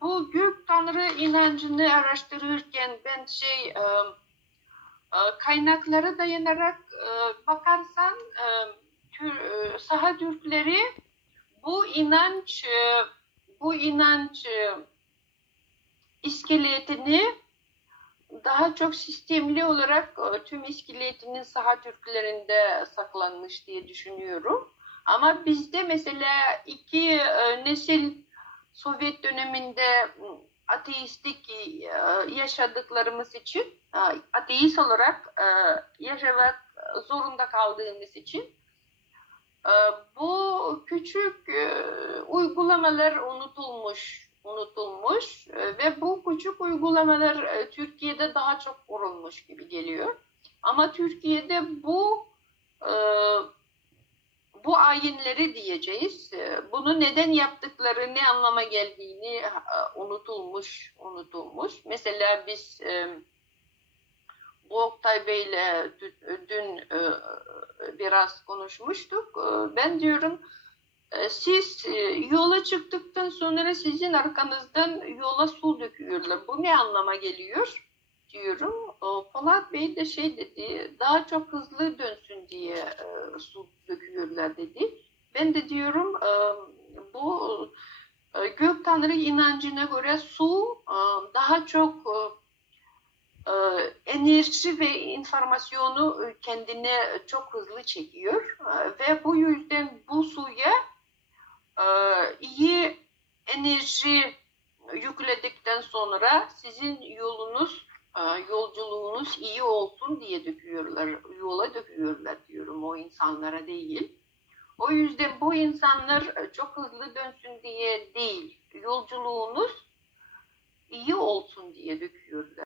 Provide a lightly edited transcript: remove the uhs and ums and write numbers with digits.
bu gök tanrı inancını araştırırken ben kaynaklara dayanarak bakarsan Saha Türkleri bu inanç iskeletini daha çok sistemli olarak tüm iskeletinin Saha Türklerinde saklanmış diye düşünüyorum. Ama bizde mesela iki nesil Sovyet döneminde ateistik yaşadıklarımız için, ateist olarak yaşamak zorunda kaldığımız için bu küçük uygulamalar unutulmuş ve bu küçük uygulamalar Türkiye'de daha çok korunmuş gibi geliyor. Ama Türkiye'de bu ayinleri diyeceğiz. Bunu neden yaptıkları, ne anlama geldiğini unutulmuş. Mesela biz bu Oktay Bey'le dün biraz konuşmuştuk. Ben diyorum siz yola çıktıktan sonra sizin arkanızdan yola su döküyorlar. Bu ne anlama geliyor diyorum. Polat Bey de dedi, daha çok hızlı dönsün diye su döküyorlar dedi. Ben de diyorum bu gök tanrı inancına göre su daha çok enerji ve informasyonu kendine çok hızlı çekiyor ve bu yüzden bu suya iyi enerji yükledikten sonra sizin yolculuğunuz iyi olsun diye yola döküyorlar diyorum, o insanlara değil. O yüzden bu insanlar çok hızlı dönsün diye değil, yolculuğunuz iyi olsun diye döküyorlar.